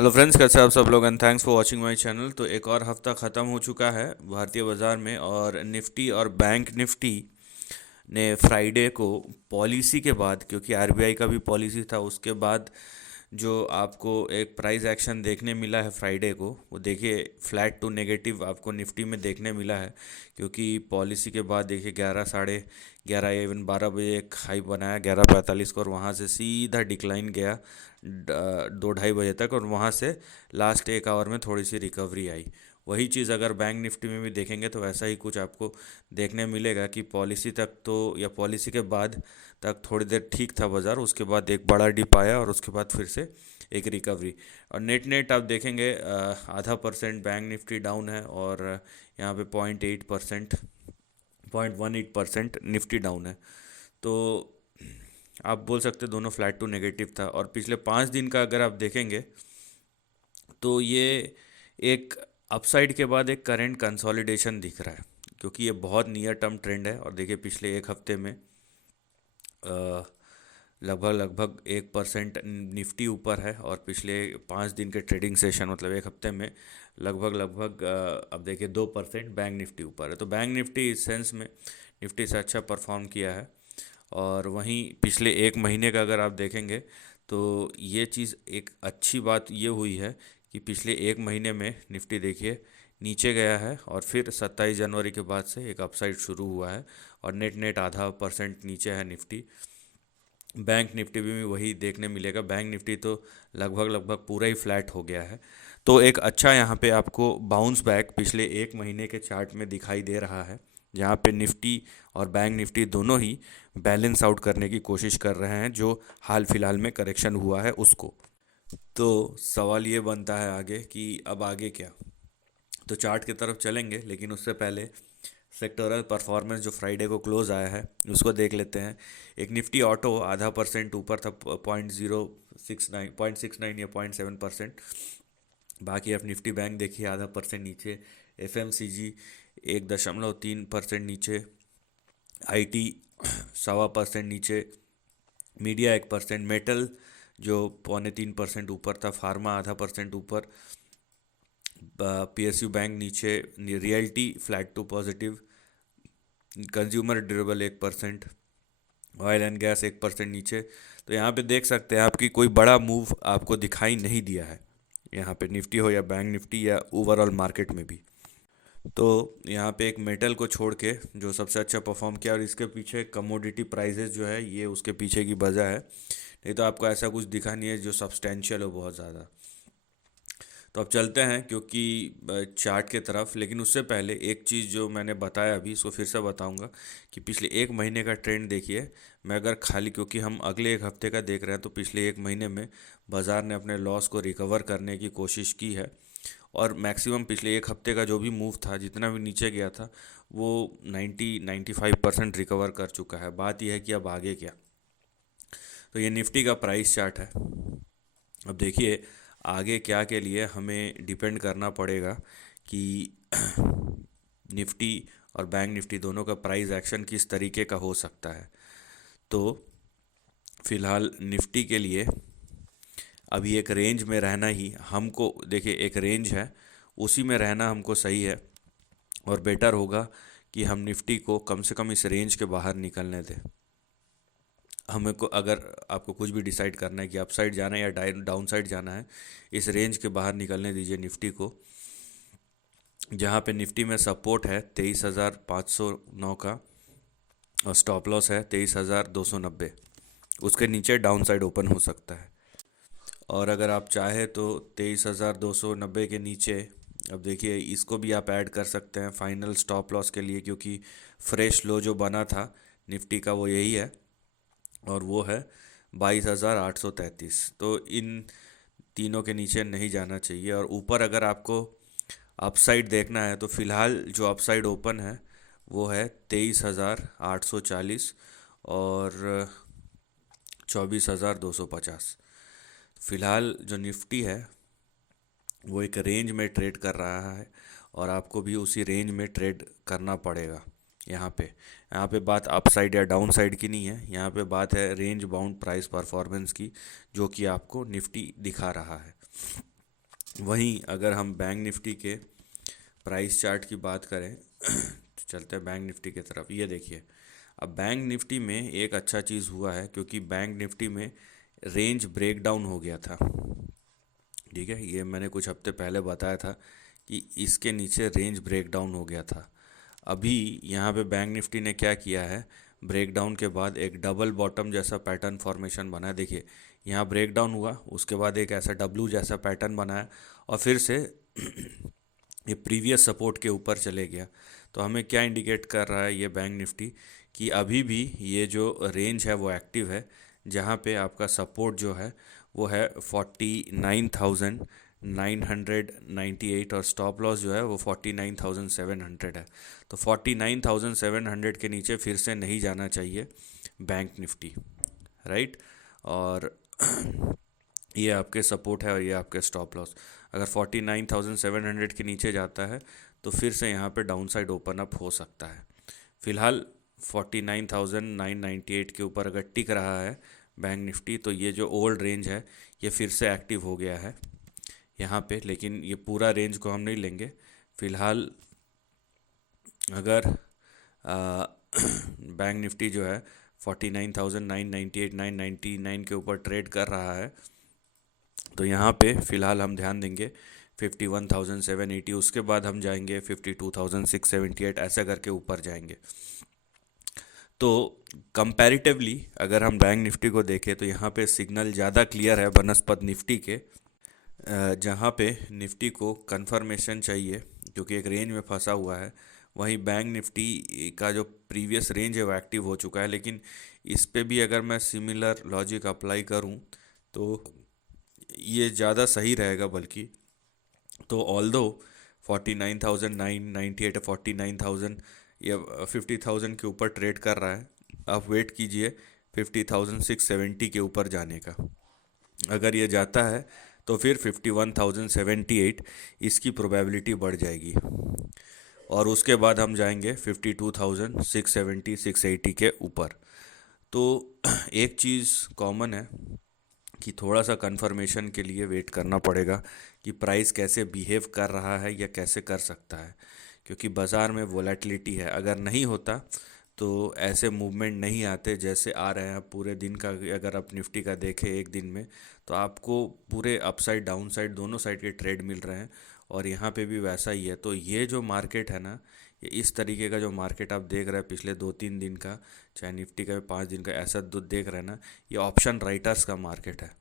Hello friends, कैसे हैं आप सब लोग? And thanks for watching my channel. तो एक और हफ्ता ख़त्म हो चुका है भारतीय बाज़ार में, और निफ्टी और बैंक निफ्टी ने फ्राइडे को पॉलिसी के बाद, क्योंकि आरबीआई का भी पॉलिसी था, उसके बाद जो आपको एक प्राइस एक्शन देखने मिला है फ्राइडे को, वो देखिए फ्लैट टू नेगेटिव आपको निफ्टी में देखने मिला है। क्योंकि पॉलिसी के बाद देखिए 11, साढ़े 11 या इवन 12 बजे एक हाई बनाया 11:45 को, और वहाँ से सीधा डिक्लाइन गया 2-2:30 बजे तक, और वहाँ से लास्ट एक आवर में थोड़ी सी रिकवरी आई। वही चीज़ अगर बैंक निफ्टी में भी देखेंगे तो वैसा ही कुछ आपको देखने मिलेगा कि पॉलिसी तक तो, या पॉलिसी के बाद तक थोड़ी देर ठीक था बाज़ार, उसके बाद एक बड़ा डिप आया और उसके बाद फिर से एक रिकवरी। और नेट नेट आप देखेंगे 0.5% बैंक निफ्टी डाउन है, और यहाँ पे 0.8%, 0.18% निफ्टी डाउन है। तो आप बोल सकते दोनों फ्लैट टू नेगेटिव था। और पिछले 5 दिन का अगर आप देखेंगे तो ये एक अपसाइड के बाद एक करंट कंसोलिडेशन दिख रहा है, क्योंकि ये बहुत नियर टर्म ट्रेंड है। और देखिए पिछले एक हफ्ते में अ, लगभग लगभग 1% निफ्टी ऊपर है, और पिछले 5 दिन के ट्रेडिंग सेशन मतलब एक हफ्ते में लगभग लगभग अब देखिए 2% बैंक निफ्टी ऊपर है। तो बैंक निफ्टी इस सेंस में निफ्टी से अच्छा परफॉर्म किया है। और वहीं पिछले एक महीने का अगर आप देखेंगे तो ये चीज़ एक अच्छी बात ये हुई है कि पिछले एक महीने में निफ्टी देखिए नीचे गया है, और फिर 27 जनवरी के बाद से एक अपसाइड शुरू हुआ है, और नेट नेट 0.5% नीचे है निफ्टी। बैंक निफ्टी भी वही देखने मिलेगा, बैंक निफ्टी तो लगभग लगभग पूरा ही फ्लैट हो गया है। तो एक अच्छा यहाँ पे आपको बाउंस बैक पिछले एक महीने के चार्ट में दिखाई दे रहा है, जहाँ पे निफ्टी और बैंक निफ्टी दोनों ही बैलेंस आउट करने की कोशिश कर रहे हैं जो हाल फिलहाल में करेक्शन हुआ है उसको। तो सवाल ये बनता है आगे कि अब आगे क्या। तो चार्ट की तरफ चलेंगे, लेकिन उससे पहले सेक्टोरल परफॉर्मेंस जो फ्राइडे को क्लोज आया है उसको देख लेते हैं। एक निफ्टी ऑटो 0.5% ऊपर था, 0.69 या 0.7%। बाकी आप निफ्टी बैंक देखिए 0.5% नीचे, एफएमसीजी 1.3% नीचे, आईटी 1.25% नीचे, मीडिया 1%, मेटल जो 0.25% ऊपर था, फार्मा 0.5% ऊपर, पीएसयू बैंक नीचे, realty flat to positive, consumer durable 1%, oil and gas 1% नीचे। तो यहाँ पे देख सकते हैं आपकी कोई बड़ा मूव आपको दिखाई नहीं दिया है, यहाँ पे निफ्टी हो या बैंक निफ्टी या ओवरऑल मार्केट में भी। तो यहाँ पे एक मेटल को छोड़ के जो सबसे अच्छा परफॉर्म किया, और इसके पीछे कमोडिटी प्राइजेस जो है ये उसके पीछे की वजह है, नहीं तो आपको ऐसा कुछ दिखा नहीं है जो सब्सटेंशियल हो बहुत ज़्यादा। तो अब चलते हैं क्योंकि चार्ट के तरफ, लेकिन उससे पहले एक चीज़ जो मैंने बताया अभी इसको फिर से बताऊंगा कि पिछले एक महीने का ट्रेंड देखिए। मैं अगर खाली, क्योंकि हम अगले एक हफ्ते का देख रहे हैं, तो पिछले एक महीने में बाज़ार ने अपने लॉस को रिकवर करने की कोशिश की है, और मैक्सिमम पिछले एक हफ्ते का जो भी मूव था, जितना भी नीचे गया था, वो 90-95% रिकवर कर चुका है। बात यह है कि अब आगे क्या। तो ये निफ्टी का प्राइस चार्ट है। अब देखिए आगे क्या के लिए हमें डिपेंड करना पड़ेगा कि निफ्टी और बैंक निफ्टी दोनों का प्राइस एक्शन किस तरीके का हो सकता है। तो फिलहाल निफ्टी के लिए अभी एक रेंज में रहना ही हमको, देखिए एक रेंज है उसी में रहना हमको सही है, और बेटर होगा कि हम निफ्टी को कम से कम इस रेंज के बाहर निकलने दें। हमें को अगर आपको कुछ भी डिसाइड करना है कि अप साइड जाना है या डाउन साइड जाना है, इस रेंज के बाहर निकलने दीजिए निफ्टी को, जहाँ पे निफ्टी में सपोर्ट है 23,509 का, और स्टॉप लॉस है 23,290। उसके नीचे डाउन साइड ओपन हो सकता है। और अगर आप चाहे तो 23,290 के नीचे, अब देखिए इसको भी आप ऐड कर सकते हैं फाइनल स्टॉप लॉस के लिए, क्योंकि फ्रेश लो जो बना था निफ्टी का वो यही है, और वो है 22,833। तो इन तीनों के नीचे नहीं जाना चाहिए। और ऊपर अगर आपको अपसाइड देखना है तो फिलहाल जो अपसाइड ओपन है वो है 23,840 और 24,250। फिलहाल जो निफ्टी है वो एक रेंज में ट्रेड कर रहा है, और आपको भी उसी रेंज में ट्रेड करना पड़ेगा। यहाँ पे बात अप साइड या डाउन साइड की नहीं है, यहाँ पे बात है रेंज बाउंड प्राइस परफॉर्मेंस की, जो कि आपको निफ्टी दिखा रहा है। वहीं अगर हम बैंक निफ्टी के प्राइस चार्ट की बात करें तो चलते हैं बैंक निफ्टी की तरफ। ये देखिए, अब बैंक निफ्टी में एक अच्छा चीज़ हुआ है क्योंकि बैंक निफ्टी में रेंज ब्रेक डाउन हो गया था। ठीक है, ये मैंने कुछ हफ्ते पहले बताया था कि इसके नीचे रेंज ब्रेक डाउन हो गया था। अभी यहाँ पे बैंक निफ्टी ने क्या किया है, ब्रेक डाउन के बाद एक डबल बॉटम जैसा पैटर्न फॉर्मेशन बना है। देखिए, यहाँ ब्रेक डाउन हुआ, उसके बाद एक ऐसा डब्लू जैसा पैटर्न बनाया और फिर से ये प्रीवियस सपोर्ट के ऊपर चले गया। तो हमें क्या इंडिकेट कर रहा है ये बैंक निफ्टी, कि अभी भी ये जो रेंज है वो एक्टिव है, जहाँ पे आपका सपोर्ट जो है वो है 49,998 और स्टॉप लॉस जो है वो 49,700 है। तो 49,700 के नीचे फिर से नहीं जाना चाहिए बैंक निफ्टी, राइट। और ये आपके सपोर्ट है और ये आपके स्टॉप लॉस। अगर 49,700 के नीचे जाता है तो फिर से यहाँ पे डाउन साइड ओपन अप हो सकता है। फ़िलहाल 49,998 के ऊपर अगर टिक रहा है बैंक निफ्टी तो ये जो ओल्ड रेंज है ये फिर से एक्टिव हो गया है यहाँ पे। लेकिन ये पूरा रेंज को हम नहीं लेंगे फ़िलहाल। अगर बैंक निफ्टी जो है 49,998 999 के ऊपर ट्रेड कर रहा है तो यहाँ पे फ़िलहाल हम ध्यान देंगे 51,780, उसके बाद हम जाएंगे 52,678, ऐसा करके ऊपर जाएंगे। तो कंपैरेटिवली अगर हम बैंक निफ्टी को देखें तो यहाँ पे सिग्नल ज़्यादा क्लियर है बनस्पत निफ्टी के, जहाँ पे निफ्टी को कंफर्मेशन चाहिए क्योंकि एक रेंज में फंसा हुआ है। वहीं बैंक निफ्टी का जो प्रीवियस रेंज है वो एक्टिव हो चुका है, लेकिन इस पे भी अगर मैं सिमिलर लॉजिक अप्लाई करूँ तो ये ज़्यादा सही रहेगा बल्कि। तो ऑल्दो 49,998 49,000 या 50,000 के ऊपर ट्रेड कर रहा है, आप वेट कीजिए 50,670 के ऊपर जाने का। अगर ये जाता है तो फिर 51,078 इसकी प्रोबेबिलिटी बढ़ जाएगी और उसके बाद हम जाएंगे 52,670 680 के ऊपर। तो एक चीज़ कॉमन है कि थोड़ा सा कंफर्मेशन के लिए वेट करना पड़ेगा कि प्राइस कैसे बिहेव कर रहा है या कैसे कर सकता है, क्योंकि बाज़ार में वोलेटिलिटी है। अगर नहीं होता तो ऐसे मूवमेंट नहीं आते जैसे आ रहे हैं पूरे दिन का। अगर आप निफ्टी का देखें एक दिन में तो आपको पूरे अपसाइड डाउन साइड दोनों साइड के ट्रेड मिल रहे हैं और यहाँ पे भी वैसा ही है। तो ये जो मार्केट है ना, ये इस तरीके का जो मार्केट आप देख रहे हैं पिछले 2-3 दिन का, चाहे निफ्टी का 5 दिन का, ऐसा देख रहे हैं ना, ये ऑप्शन राइटर्स का मार्केट है।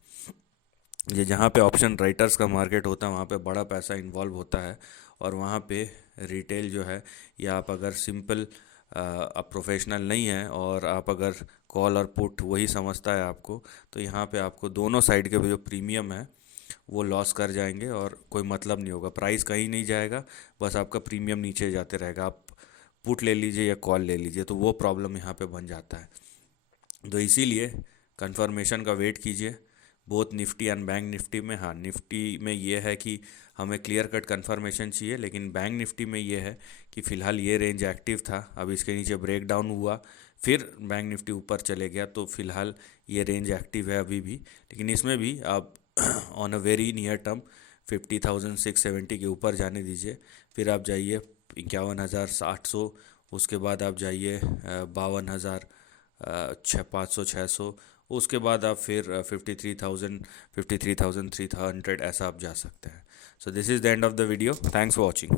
ये जहाँ पे ऑप्शन राइटर्स का मार्केट होता है वहाँ पे बड़ा पैसा इन्वॉल्व होता है और वहाँ पे रिटेल जो है, या आप अगर सिंपल आप प्रोफेशनल नहीं हैं और आप अगर कॉल और पुट वही समझता है आपको, तो यहाँ पे आपको दोनों साइड के जो प्रीमियम है वो लॉस कर जाएंगे और कोई मतलब नहीं होगा। प्राइस कहीं नहीं जाएगा, बस आपका प्रीमियम नीचे जाते रहेगा। आप पुट ले लीजिए या कॉल ले लीजिए तो वो प्रॉब्लम यहाँ पे बन जाता है। तो इसीलिए कंफर्मेशन का वेट कीजिए both Nifty and bank Nifty में। हाँ, निफ्टी में ये है कि हमें क्लियर कट कंफर्मेशन चाहिए, लेकिन बैंक निफ्टी में ये है कि फ़िलहाल ये रेंज एक्टिव था, अब इसके नीचे ब्रेक डाउन हुआ, फिर बैंक निफ्टी ऊपर चले गया, तो फ़िलहाल ये रेंज एक्टिव है अभी भी। लेकिन इसमें भी आप on a very near term 50,670 के ऊपर जाने दीजिए, फिर आप जाइए 51,800, उसके बाद आप जाइए 52,000 500 600, उसके बाद आप फिर 53,300 ऐसा आप जा सकते हैं। So this is the end of the video. Thanks for watching.